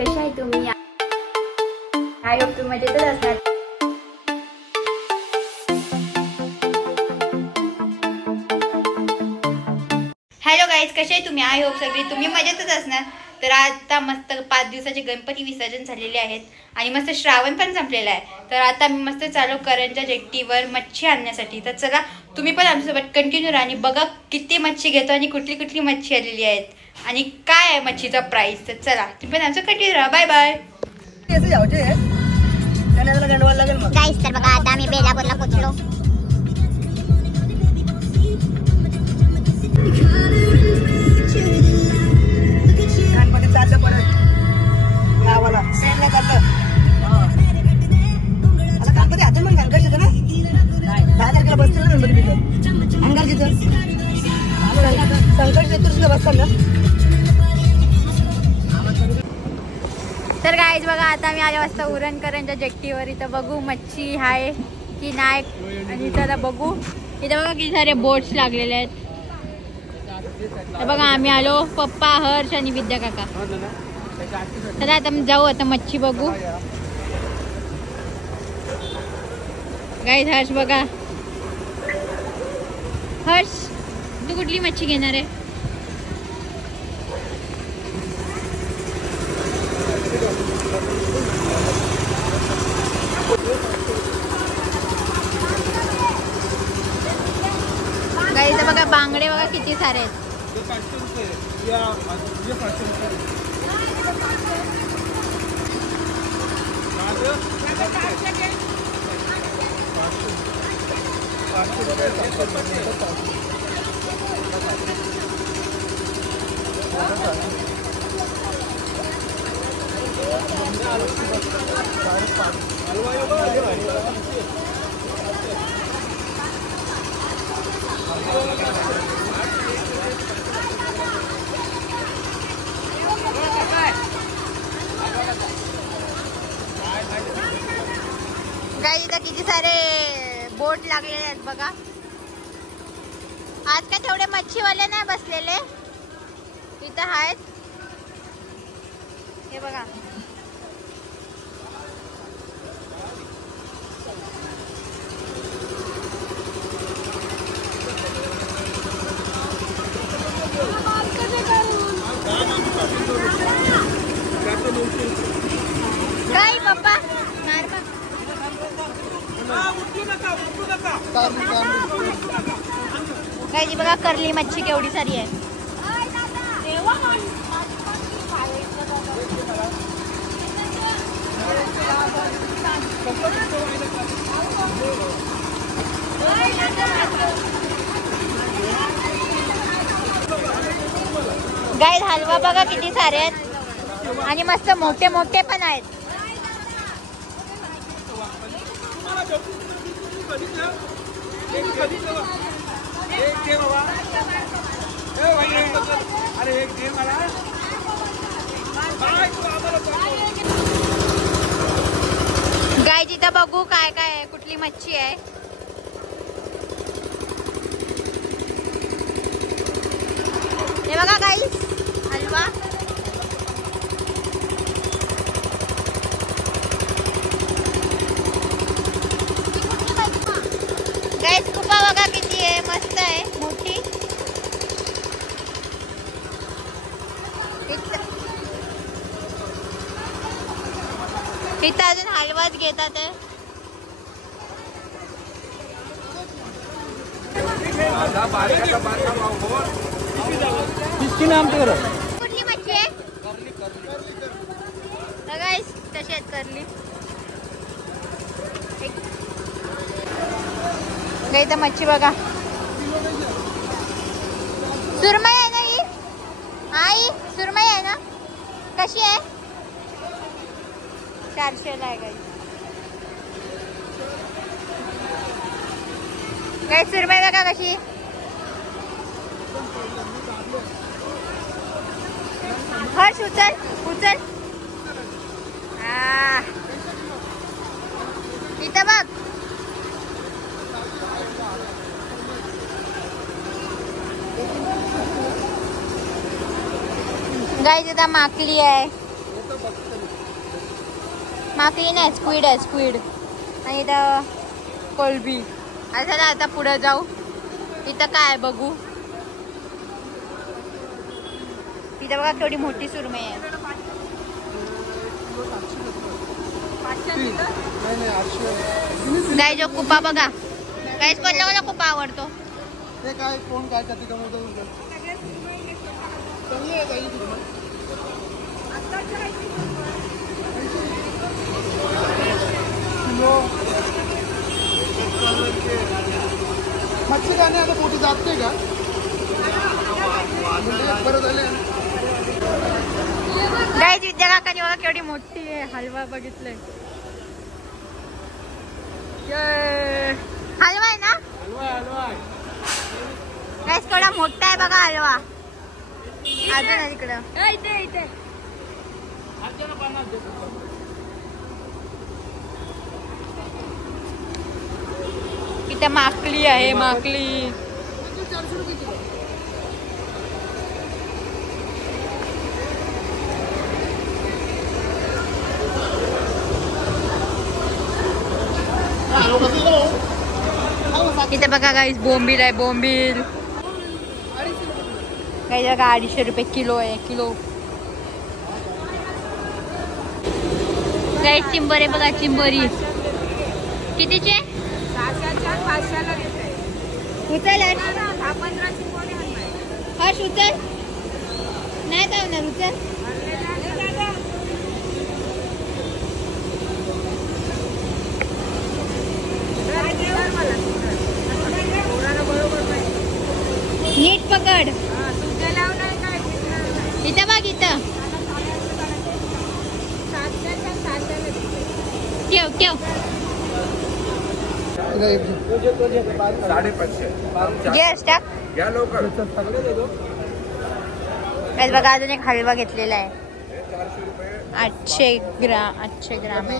कसे आहे तुम्ही? आय होप तुम्ही मजेतच असणार. हॅलो गाईज, कसे आहे तुम्ही? आय होप सगळी तुम्ही मजेतच असणार. तर आता मस्त 5 दिवसाचे गणपती विसर्जन झालेले आहेत आणि मस्त श्रावण पण संपलेला आहे. तर आता मी मस्त चालू करंजा जेट्टीवर मच्छी आणण्यासाठी. तर चला तुम्ही पण आमच्यासोबत कंटिन्यू राहा आणि बघा किती मच्छी घेतो आणि कुठली कुठली मच्छी आलेली आहेत आणि काय आहे मच्छीचा प्राइस. तर चला तुम्ही पण आमचं कंटिन्यू राहा. Bye bye. गाईस तर बघा आता आम्ही बेलापूरला पोहोचलो. गणपती चाललं परत गावाला सेटला चाललं. आता गणपती हातून पण घालकायचं ना 10 तारखेला बसतील ना गणपती तिथं अंगारजीचं संकट चतुर्थीला बसतात ना. तर गाईज बघा आता आम्ही आल्या वाजता उरण करंजा जेट्टीवर. इथं बघू मच्छी आहे की नाही आणि इथं बघू. इथं बघा किती सारे बोट्स लागलेले आहेत. तर बघा आम्ही आलो पप्पा, हर्ष आणि विद्या काका. तर आता जाऊ आता मच्छी बघू. गाईज हर्ष बघा. हर्ष तू कुठली मच्छी घेणार आहे? गाईज बघा बांगडे बघा किती सारे आहेत. गाईज इथं किती सारे बोट लागलेले आहेत बघा. आज काय तेवढे मच्छीवाले नाही बसलेले, इथं आहेत हे बघा. काय पप्पा गाईज बघा करली मच्छी केवढी सारी आहे. गाईज हलवा बघा किती सारे आहेत आणि मस्त मोठे मोठे पण आहेत. गाईज इथं बघू काय काय आहे, कुठली मच्छी आहे. हे बघा गाईज हलवा. गाईज कुपा बघा किती आहे, मस्त आहे मोठी. इथं अजून हलवाच घेतात आहे. कुठली मच्छी आहे गाईज? तशी आहेत करली. इथं मच्छी बघा. सुरमई आहे ना ही? आई सुरमई आहे ना? कशी आहे? 400 ला आहे गाईज. काय सुरमई बघा कशी. हर्ष उचल उचल. इथं बघ. गाईज इथं माकली आहे. माकली नाही, स्क्विड आहे, स्क्विड. आणि इथं कोलबी. चला आता पुढे जाऊ. इथं काय बघू. इथं बघा केवढी मोठी सुरमई आहे. गाय जो कुपा बघा. गाईस कोणला मला कुपा आवडतो. ते काय कोण काय करते का मच्छी खाणे आता पोटी जाते का परत आले. गाईस विद्या काकानी बघा केवढी मोठी आहे. हलवा बघितलंय. हलवा आहे ना. गाईस केवढा मोठा आहे बघा हलवा. अजून आहे तिकडं. इथं माकली आहे, माकली. इथं बघा गाईस बोंबील आहे, बोंबील. गाईस बघा 250 रुपये किलो आहे, किलो. गाईस चिंबोरी बघा, चिंबोरी कितीचे. उचल हर्ष, उचल. नाही जाणार, उचल. नीट पकड. इथं बघ, इथं ठेव, ठेव. 550 गॅस टाक. घ्या लवकर. बघा अजून एक हलवा घेतलेला आहे. 400 रुपये. 800 ग्राम, 800 ग्राम आहे.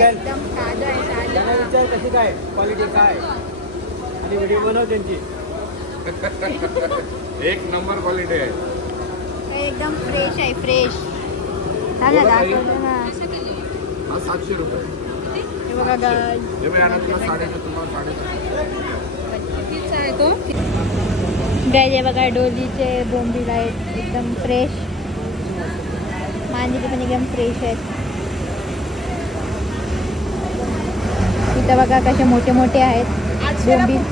एकदम साधं आहे, साधं. कशी काय क्वालिटी काय आणि व्हिडिओ बनव त्यांची. एक नंबर क्वालिटी आहे. एकदम फ्रेश आहे, फ्रेश. हा 700 रुपये. हे बघा गाईस. हे मी आणत तुला 750. गाईस हे बघा डोलीचे बोंबील आहेत, एकदम फ्रेश. मांदेली पण एकदम फ्रेश आहेत. इथं बघा कसे मोठे मोठे आहेत बोंबील.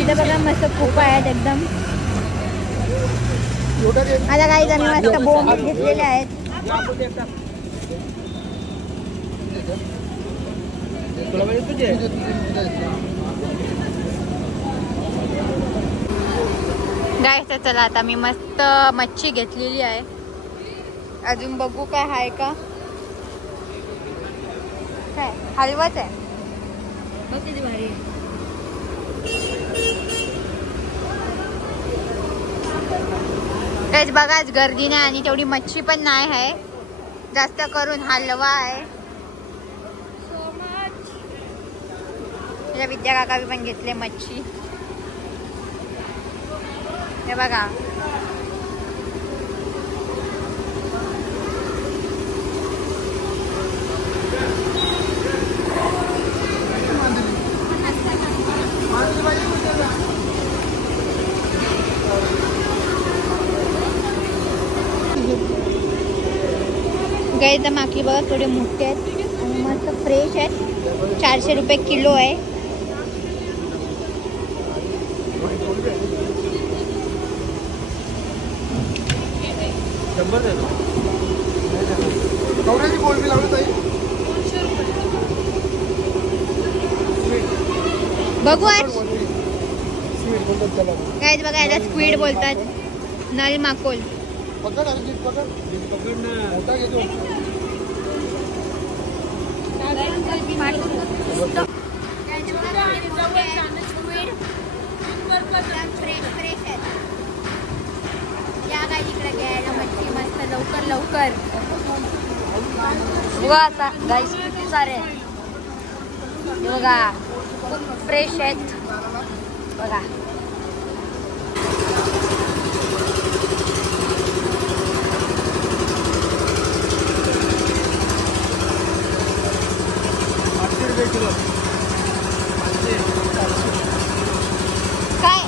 इथं बघा मस्त खूप आहेत एकदम. आता काही आम्ही मस्त बोंबील घेतलेले आहेत. गाईस चला आता मी मस्त मच्छी घेतलेली आहे. अजून बघू काय आहे का. काय हलवाच आहे बघ किती भारी. काहीच बघाच गर्दी नाही आणि तेवढी मच्छी पण नाही आहे. जास्त करून हलवा आहे. विद्या काका पण घेतले मच्छी. हे बघा गाईचा माकली बघा थोडे मोठे आहेत आणि मस्त फ्रेश आहेत. 400 रुपये किलो आहे. बघू आज गाईज बघा याला स्क्विड बोलतात. नल माकोल. या लवकर. बघा आता गाईस किती सारे आहेत. हे बघा खूप फ्रेश आहेत बघा. काय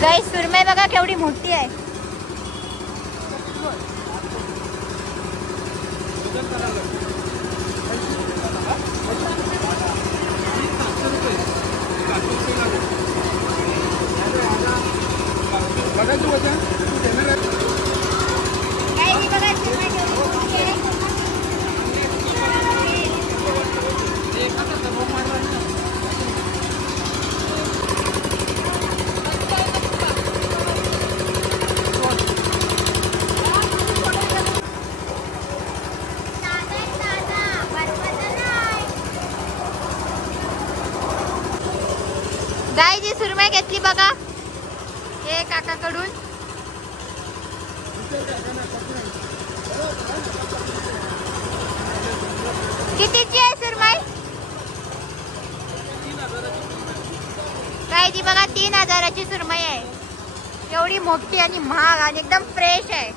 गाईस सुरमई बघा केवढी मोठी आहे. गाई जी सुरमई घेतली बघा हे काकाकडून. कितीची आहे सुरमई? गाई जी बघा 3000ची सुरमई आहे. एवढी मोठी आणि महाग आणि एकदम फ्रेश आहे.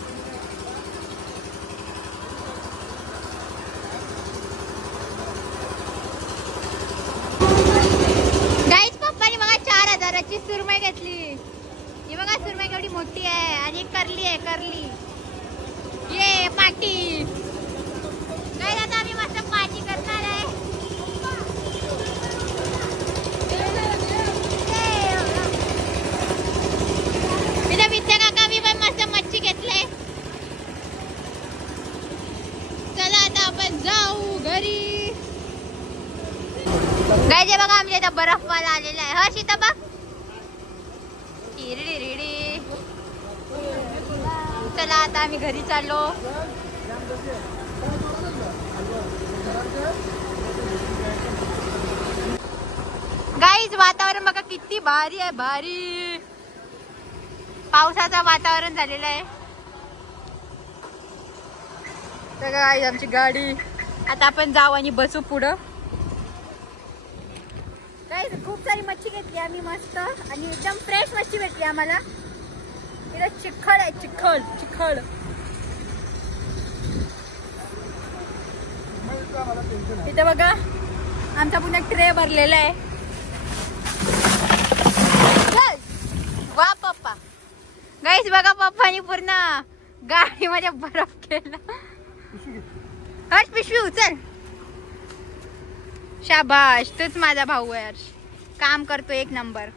ची सुरमई घेतली. ही बघा सुरमई केवढी मोठी आहे आणि करली आहे करली. ये पार्टी काय आता आम्ही मस्त पार्टी करणार आहे. इथं विद्या काका मी पण मस्त मच्छी घेतले. चला आता आपण जाऊ घरी. गायजे बघा आमच्या इथं बर्फवाला आलेला आहे. हा शीता बघ. चला आता आम्ही घरी चाललो. गाईज वातावरण बघा किती भारी आहे भारी. पावसाचं वातावरण झालेलं आहे. तर गाईज आमची गाडी. आता आपण जाऊ आणि बसू पुढं. गाईज खूप सारी मच्छी घेतली आम्ही मस्त आणि एकदम फ्रेश मच्छी भेटली आम्हाला. इथं चिखल आहे चिखल चिखल. इथं बघा आमचा पुन्हा ट्रे भरलेला आहे. वा पप्पा. गाईस बघा पप्पानी पूर्ण गाडीमध्ये बर्फ केला. हर्ष पिशवी उचल. शाबाश तूच माझा भाऊ आहे हर्ष. काम करतो एक नंबर.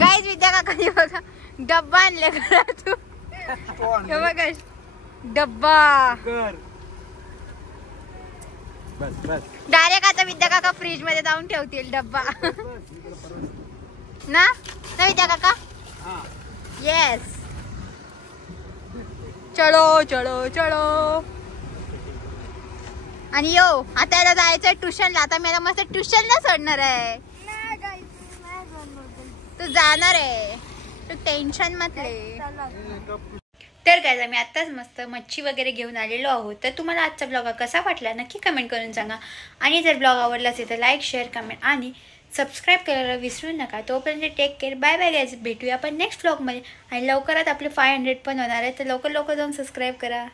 गाईज विद्या काकांनी बघा डब्बा आणले घरातून. हे बघा डब्बा. डायरेक्ट आता विद्या काका फ्रीज मध्ये जाऊन ठेवतील डब्बा ना विद्या काका. येस चलो चलो चलो. आणि यो आता याला जायचंय ट्युशनला. आता मला मस्त ट्युशनला सोडणार आहे. तू जाणार आहे तू टेन्शन मधले. तर काय मी आत्ताच मस्त मच्छी वगैरे घेऊन आलेलो आहोत. तर तुम्हाला आजचा ब्लॉग कसा वाटला नक्की कमेंट करून सांगा. आणि जर ब्लॉग आवडला असेल तर लाईक शेअर कमेंट आणि सबस्क्राईब करायला विसरू नका. तोपर्यंत take care bye bye guys. भेटूया आपण नेक्स्ट ब्लॉगमध्ये. आणि लवकरात आपले 500 पण होणार आहे. तर लवकर जाऊन सबस्क्राईब करा.